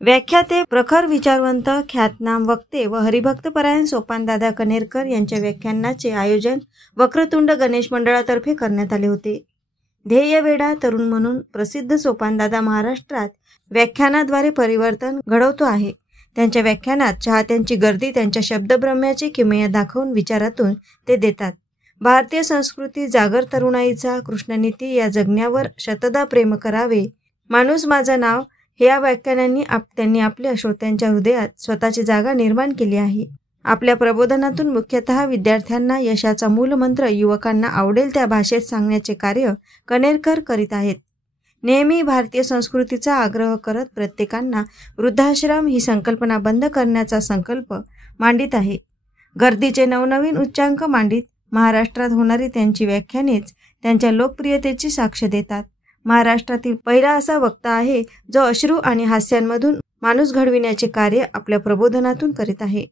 व्याख्याते प्रखर विचारवंत ख्यातनाम वक्ते व हरिभक्तपरायण सोपानदादा कनेरकर यांच्या व्याख्यानाचे आयोजन वक्रतुंड गणेश मंडळातर्फे करण्यात आले होते। ध्येयवेडा तरुण म्हणून प्रसिद्ध सोपानदादा महाराष्ट्रात व्याख्यानाद्वारे परिवर्तन घडवतो आहे। त्यांच्या व्याख्यानात चाहत्यांची गर्दी त्यांच्या शब्दब्रह्म्याची किमया दाखवून विचारातून ते देतात। भारतीय संस्कृती जागर तरुणाईचा कृष्णनीती या जगण्यावर शतदा प्रेम करावे माणूस माझं नाव या व्याख्यानांनी त्यांनी आपल्या श्रोत्यांच्या हृदयात स्वतःची जागा निर्माण केली आहे। आपल्या प्रबोधनातून मुख्यतः विद्यार्थ्यांना यशाचा मूलमंत्र युवकांना आवडेल त्या भाषेत सांगण्याचे कार्य कनेरकर करीत आहेत। नेहमी भारतीय संस्कृतीचा आग्रह करत प्रत्येकांना वृद्धाश्रम ही संकल्पना बंद करण्याचा संकल्प मांडित आहे। गर्दीचे नवनवीन उच्चांक मांडित महाराष्ट्रात होणारी त्यांची व्याख्यानेच त्यांच्या लोकप्रियतेची साक्ष देतात। महाराष्ट्रातील पहिला असा वक्ता आहे जो अश्रू आणि हास्यांमधून माणूस घडविण्याचे कार्य आपल्या प्रबोधनातून करीत आहे।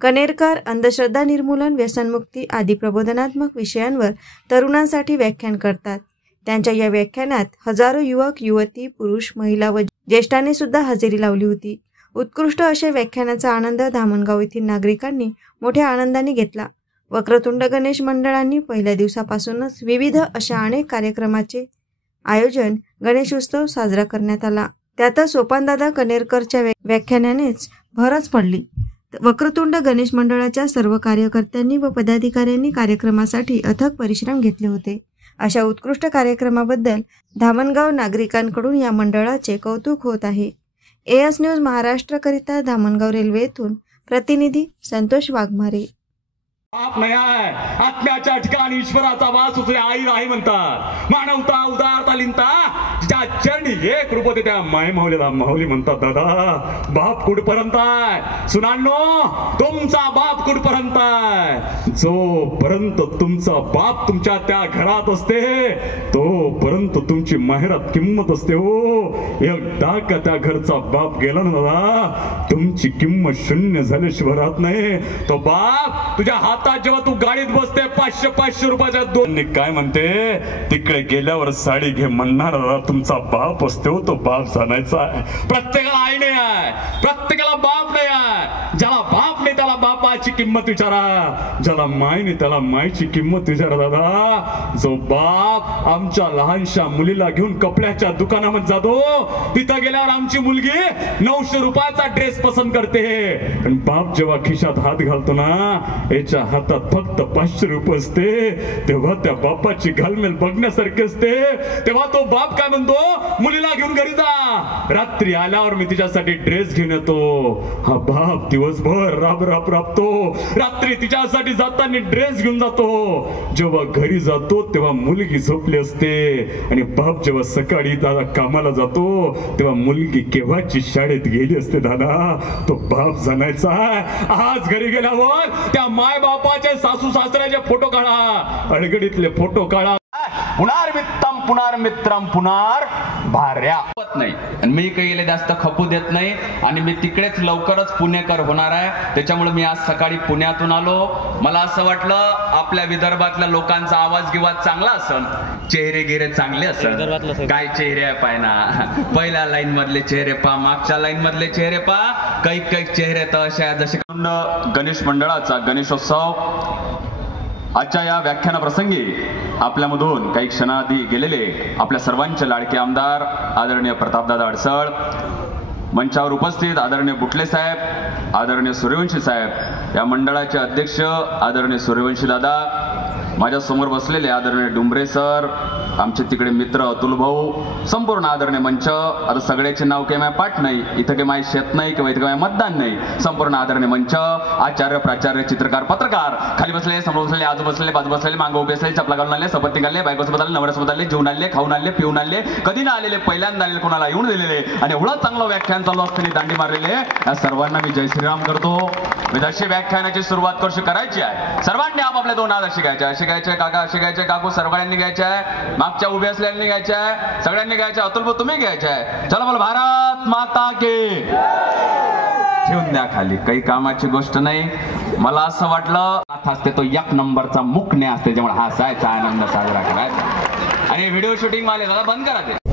कनेरकर अंधश्रद्धा निर्मूलन, व्यसनमुक्ती आदी प्रबोधनात्मक विषयांवर तरुणांसाठी व्याख्यान करतात। त्यांच्या या व्याख्यानात हजारो युवक, युवती, पुरुष, महिला व ज्येष्ठांनी सुद्धा हजेरी लावली होती। उत्कृष्ट अशा व्याख्यानाचा आनंद धामणगाव येथील नागरिकांनी मोठ्या आनंदाने घेतला। वक्रतुंड गणेश मंडळांनी पहिल्या दिवसापासूनच विविध अशा अनेक कार्यक्रमाचे आयोजन गणेशोत्सव साजरा करण्यात आला। त्यातच सोपानदादा कनेरकरच्या व्याख्यानानेच भरच पडली। वक्रतुंड गणेश मंडळाच्या सर्व कार्यकर्त्यांनी व पदाधिकाऱ्यांनी कार्यक्रमासाठी अथक परिश्रम घेतले होते। अशा उत्कृष्ट कार्यक्रमाबद्दल धामणगाव नागरिकांकडून या मंडळाचे कौतुक होत आहे। एएस न्यूज महाराष्ट्रकरिता धामणगाव रेल्वे येथून प्रतिनिधी संतोष वाघमारे। बाप नाही आहे, आत्म्याच्या ठिकाणी ईश्वराचा वास उचले आई राही म्हणतात। मानवता उदारता लिंता ज्या चरणी एक रूप होते त्या माय माऊलीला माऊली म्हणतात। दादा बाप कुठपर्यंत आहे सुनांनो, तुमचा बाप कुठपर्यंत आहे? जोपर्यंत तुमचा बाप तुमच्या त्या घरात असते तोपर्यंत तुमची माहेरात किंमत असते हो। एकदा का त्या घरचा बाप गेला ना दादा, तुमची किंमत शून्य झाल्याशिवाय राहत नाही। तो बाप तुझ्या हातात जेव्हा तू गाडीत बसते 500 रुपयाच्या दोन काय म्हणते तिकडे गेल्यावर साडी घे म्हणणारा तुमचा बाप असतो। तो बाप जाणायचा आहे। प्रत्येकाला आई नाही आहे, प्रत्येकाला बाप नाही आहे। ज्याला बाप नाही त्याला बापाची किंमत विचारा, ज्याला माय नाही त्याला मायची किंमत विचारा। दादा जो बाप आमच्या लहानशा मुलीला घेऊन कपड्याच्या दुकानामध्ये जातो, तिथं गेल्यावर आमची मुलगी 900 रुपयाचा ड्रेस पसंत करते, पण बाप जेव्हा खिशात हात घालतो ना याच्या हातात फक्त 500 रुपये असते, तेव्हा त्या बापाची घालमेल बघण्यासारखी असते। तेव्हा तो बाप काय म्हणतो, मुलीला घेऊन घरी जा, रात्री आल्यावर मी तिच्यासाठी ड्रेस घेऊन येतो। हा बाप दिवसभर राबतो, रात्री तिच्यासाठी जाताना ड्रेस घेऊन जातो। जेव्हा घरी जातो तेव्हा मुलगी झोपली असते, आणि बाप जेव्हा सकाळी दादा कामाला जातो तेव्हा मुलगी केव्हाची शाळेत गेली असते। दादा तो बाप जाणायचा। आज घरी गेल्यावर त्या माय बापाचे सासू सासऱ्याचे फोटो काढा, अडगडीतले फोटो काढा। पुनर्मित्रम पुनर्मित्रम पुनर भार्या नाही, आणि मी काही जास्त खपू देत नाही, आणि मी तिकडेच लवकरच पुणेकर होणार आहे। त्याच्यामुळे मी आज सकाळी पुण्यातून आलो। मला असं वाटलं आपल्या विदर्भातल्या लोकांचा आवाज गिवाज चांगला असेल, चेहरे गिरे चांगले असेल। काय चेहरे आहे पाय ना, पहिल्या लाईन मधले चेहरे पा, मागच्या लाईन मधले चेहरे पा, काही चेहरे तर असे जसे गणेश मंडळाचा गणेशोत्सव आजच्या या व्याख्याना प्रसंगी आपल्यामधून काही क्षणाआधी गेलेले आपल्या सर्वांचे लाडके आमदार आदरणीय प्रतापदादा अडसळ, मंचावर उपस्थित आदरणीय बुटले साहेब, आदरणीय सूर्यवंशी साहेब, या मंडळाचे अध्यक्ष आदरणीय सूर्यवंशी दादा, माझ्या समोर बसलेले आदरणीय डुंबरे सर, आमचे तिकडे मित्र अतुल भाऊ, संपूर्ण आदरणीय मंच। आता सगळ्याचे नाव काही माझ्या पाठ नाही, इथं काही माझे शेत नाही किंवा इथं काही मतदान नाही। संपूर्ण आदरणीय मंच, आचार्य प्राचार्य चित्रकार पत्रकार, खाली बसले, समोर बसले, आजू बसलेले, बाजू बसलेले, मागं उभे असलेले, चपला घालून आले, सपत्ती घालले, बायकोसोबत आले, नवऱ्यासोबत आले, जेवून आले, खाऊन आले, पिऊन आले, कधी ना आलेले, पहिल्यांदा आलेले, कोणाला येऊन दिलेले, आणि एवढं चांगलं व्याख्यान चालू असताना दांडी मारलेले या सर्वांना मी जय श्रीराम करतो। विदर्शी व्याख्यानाची सुरुवात कशी करायची आहे, सर्वांनी आपापले दोन हात असे घ्यायचे, असे घ्यायचे काका, असे घ्यायचे काकू, सर्वांनी घ्यायचे आहे, मागच्या उभे असलेल्यांनी घ्यायचे आहे, सगळ्यांनी घ्यायचे, अतुल भाऊ तुम्ही घ्यायचे आहे। चला मला भारत माता की ठेवून द्या खाली, काही कामाची गोष्ट नाही। मला असं वाटलं असते तो 1 नंबरचा मुकणे असते, त्यामुळे हसायचा, आनंद साजरा करायचा, आणि व्हिडिओ शूटिंग वाले दादा बंद करा ते।